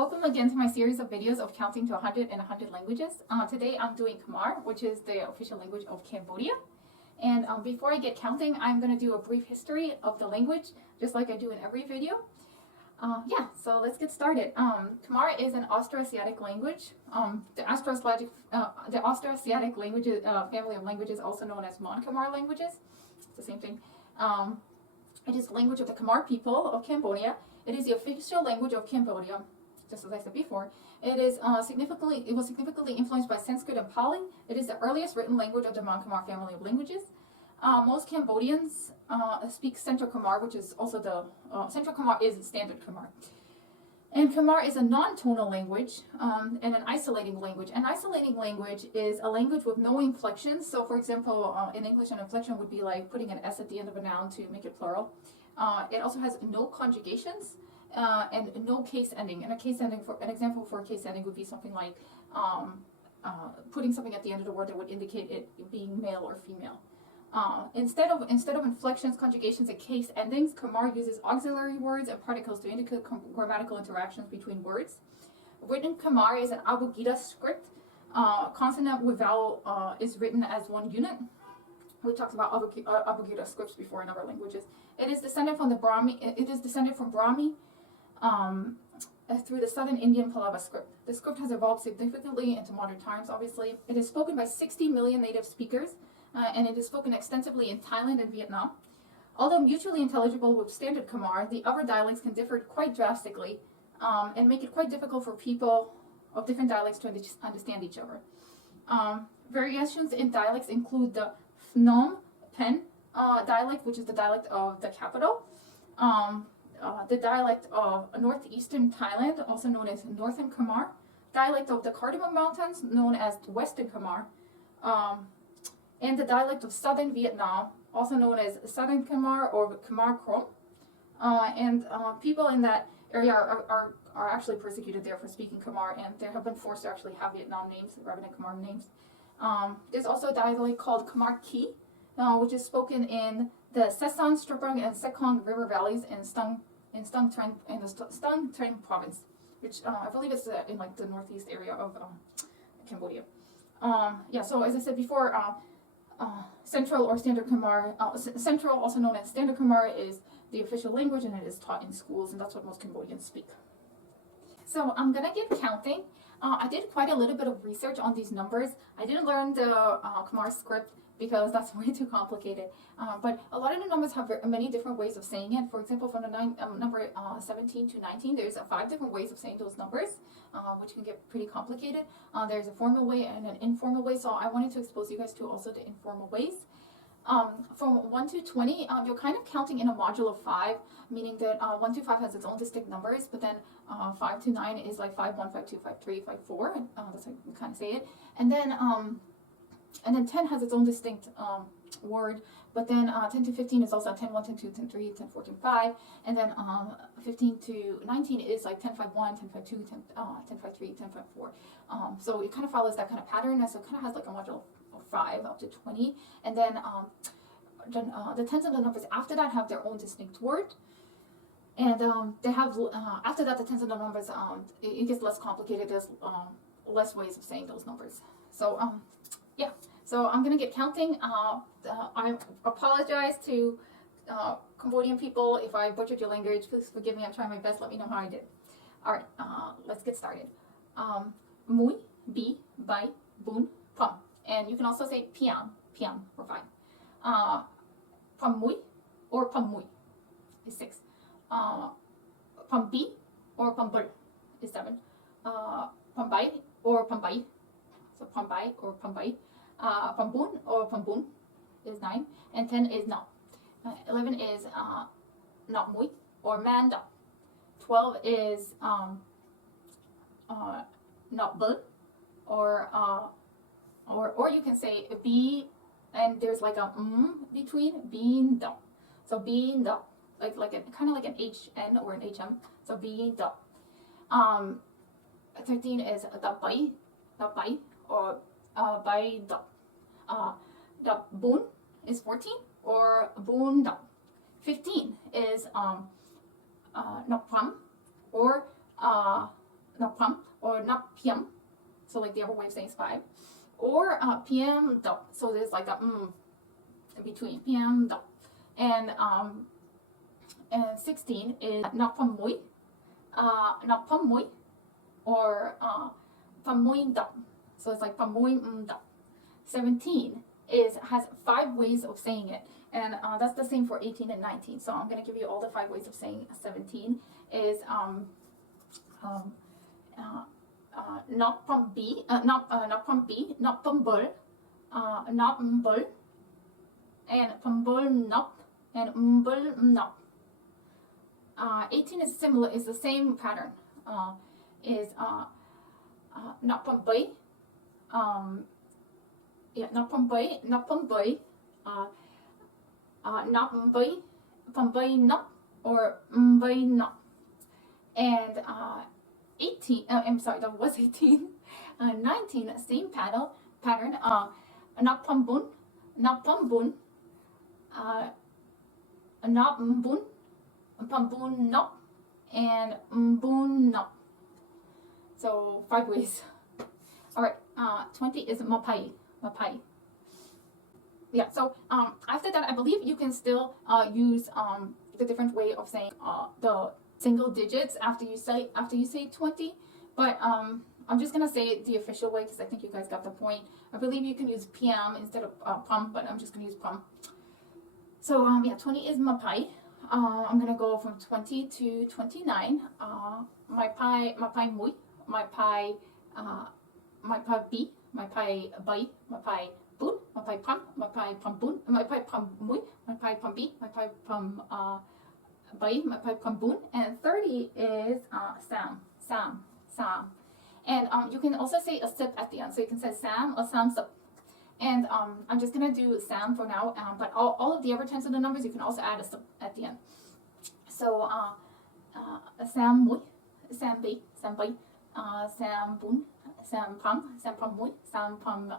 welcome again to my series of videos of counting to 100 in 100 languages. Today I'm doing Khmer, which is the official language of Cambodia. And before I get counting, I'm going to do a brief history of the language, just like I do in every video. So let's get started. Khmer is an Austroasiatic language. The Austroasiatic languages, family of languages, also known as Mon-Khmer languages. It's the same thing. It is the language of the Khmer people of Cambodia. It is the official language of Cambodia, just as I said before. It was significantly influenced by Sanskrit and Pali. It is the earliest written language of the Mon-Khmer family of languages. Most Cambodians speak Central Khmer, which is also the Central Khmer is Standard Khmer. And Khmer is a non-tonal language and an isolating language. An isolating language is a language with no inflections. So, for example, in English, an inflection would be like putting an S at the end of a noun to make it plural. It also has no conjugations and no case ending. And an example for a case ending would be something like putting something at the end of the word that would indicate it being male or female. Instead of inflections, conjugations, and case endings, Khmer uses auxiliary words and particles to indicate grammatical interactions between words. Written Khmer is an abugida script. Consonant with vowel is written as one unit. We talked about abugida scripts before in other languages. It is descended from Brahmi through the Southern Indian Palava script. The script has evolved significantly into modern times, obviously. It is spoken by 60 million native speakers. And it is spoken extensively in Thailand and Vietnam. Although mutually intelligible with Standard Khmer, the other dialects can differ quite drastically and make it quite difficult for people of different dialects to understand each other. Variations in dialects include the Phnom Penh dialect, which is the dialect of the capital, the dialect of Northeastern Thailand, also known as Northern Khmer, dialect of the Cardamom Mountains, known as Western Khmer, and the dialect of Southern Vietnam, also known as Southern Khmer or Khmer Krom. People in that area are actually persecuted there for speaking Khmer, and they have been forced to actually have Vietnam names rather than Khmer names. There's also a dialect called Khmer Khe, which is spoken in the Sesan, Strepong, and Sekong river valleys in Stung Treng province, which I believe is in like the northeast area of Cambodia. So as I said before, Central or Standard Khmer, Central, also known as Standard Khmer, is the official language, and it is taught in schools, and that's what most Cambodians speak. So I'm gonna get counting. I did quite a little bit of research on these numbers. I didn't learn the Khmer script because that's way too complicated. But a lot of the numbers have many different ways of saying it. For example, from the number 17 to 19, there's 5 different ways of saying those numbers, which can get pretty complicated. There's a formal way and an informal way, so I wanted to expose you guys to also the informal ways. From 1 to 20, you're kind of counting in a module of 5, meaning that 1 to 5 has its own distinct numbers, but then 5 to 9 is like 5, 1, 5, 2, 5, 3, 5, 4. That's how you kind of say it. And then 10 has its own distinct word, but then 10 to 15 is also 10, 1, 10, 2, 10, 3, 10, 4, 10, 5, and then 15 to 19 is like 10, 5, 1, 10, 5, 2, 10, 5, 3, 10, 5, 4. So it kind of follows that kind of pattern, so it kind of has like a module of 5 up to 20, and then the tens and the numbers after that have their own distinct word. And they have, after that, the tens and the numbers, it gets less complicated. There's less ways of saying those numbers. So, so I'm going to get counting. I apologize to Cambodian people if I butchered your language. Please forgive me. I'm trying my best. Let me know how I did. All right, let's get started. Mui, bi, bai, bun, pum. And you can also say piam, we're fine. Pum mui or pum mui is 6. Pum bi or pum bur is 7. Pum bai or pum bai, so pum bai or pum bai. Pum bun or pum bun is 9. And 10 is na. 11 is na mui or man da. 12 is na bul or you can say b, and there's like a between bean da. So bean da, like a kind of like an HN or an HM. So bean da. 13 is da bai or bai da. Da bun is 14 or bun da. 15 is na pram or napam or napiam. So like the other way of saying is 5. Or PM dot. So there's like a in between. PM dot. And 16 is napam mui. Napam mui. Or pamuin dot. So it's like pamuin dot. 17 has 5 ways of saying it. And that's the same for 18 and 19. So I'm going to give you all the 5 ways of saying 17 is not from B, not from B, not from bull, not bull, and from bull not, and bull not. 18 is similar, is the same pattern. Is not from bay, yeah, not from bay, not from bay, not from bay not, or bay not. And 18, I'm sorry, that was 18. 19, same pattern, not from bun, not from bun, not bun, from bun not, and bun not. So 5 ways. All right, 20 is mapai, mapai. Yeah, so after that, I believe you can still use the different way of saying the single digits after you say 20, but I'm just gonna say it the official way because I think you guys got the point. I believe you can use PM instead of pum, but I'm just gonna use pum. So yeah, 20 is mapai. I'm gonna go from 20 to 29. My pai mui, my pai bi, my pai bai, my pai bun, my pai pum, my pai pum bun, my pai pum mui, my pai pum bi, my pai pum bai, my pai pum bun, and 30 is sam. And you can also say a sip at the end, so you can say sam or sam sip. And I'm just gonna do sam for now, but all of the other times of the numbers you can also add a sip at the end. So sam mui, sam bi, sam bai, sam bun, sam pum mui, sam pum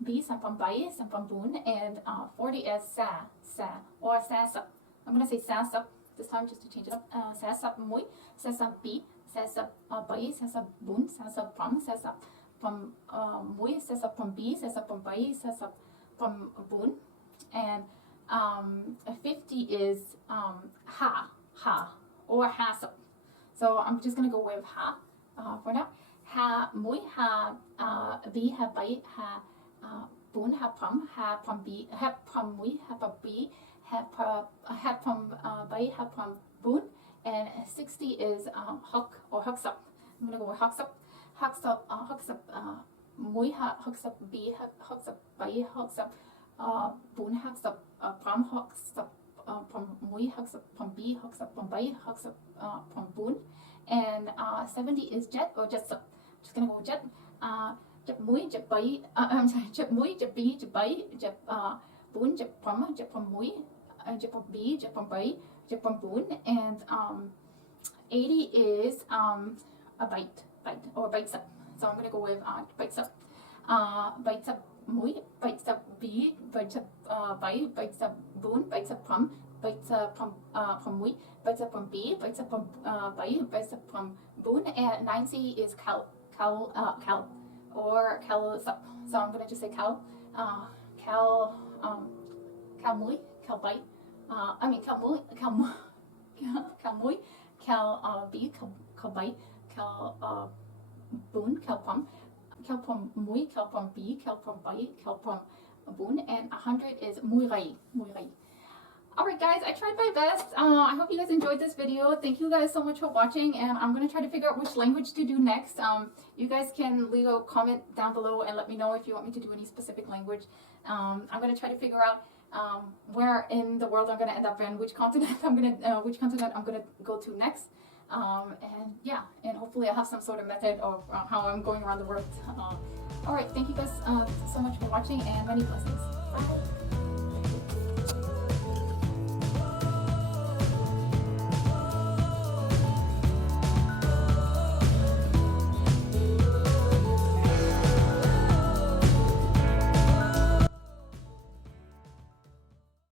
bi, sam pum bai, sam pum bun, and 40 is sa or sa sip. I'm gonna say sa sip this time just to change it up. Sa sip mui, sa sip bi, sa sip bai, sa sip bun, sa sip pum, sa sip pum mui, sa sip pum bi, sa sip pum bai, sa sip pum bun, and 50 is ha or ha sip. So I'm just gonna go with ha for now. Ha mui, ha bi, ha bai, ha bun, ha pum bi, ha pum mui, ha pum bi, ha pum bai, ha pum bun, and 60 is hok or hok sup. I'm gonna go with hok sup, mui, hok sup bi, hok sup bai, hok sup bun, hok sup pum, hok sup pum mui, hok sup pum bi, hok sup pum bai, hok sup pum bun, and 70 is jet or jet sup. Just gonna go with jet. Jet mui, jet bai, I'm sorry, jet mui, jet bi, jet bai, jet bun, jet pum mui, jet pum bi, jet pum bai, jet pum bun, and 80 is a bite or bite sup. So I'm gonna go with bite sup. Bite sup mui, bite sup bi, bite sup bai, bite sup bun, bite sup pum, bite sup pum mui, bite sup pum bi, bite sup pum bai, bite sup pum bun, and 90 is cow or cow sup. So I'm gonna just say cow mui, cow bai. I mean cow mui, cow bi, cow bai, cow bun, cow pum mui, cow pum bi, cow pum bai, cow pum bun, and 100 is mui rai. Alright guys, I tried my best. I hope you guys enjoyed this video. Thank you guys so much for watching, and I'm going to try to figure out which language to do next. You guys can leave a comment down below and let me know if you want me to do any specific language. I'm going to try to figure out where in the world I'm going to end up in, which continent I'm going to go to next. And yeah, and hopefully I'll have some sort of method of how I'm going around the world. Alright, thank you guys so much for watching, and many blessings. Bye!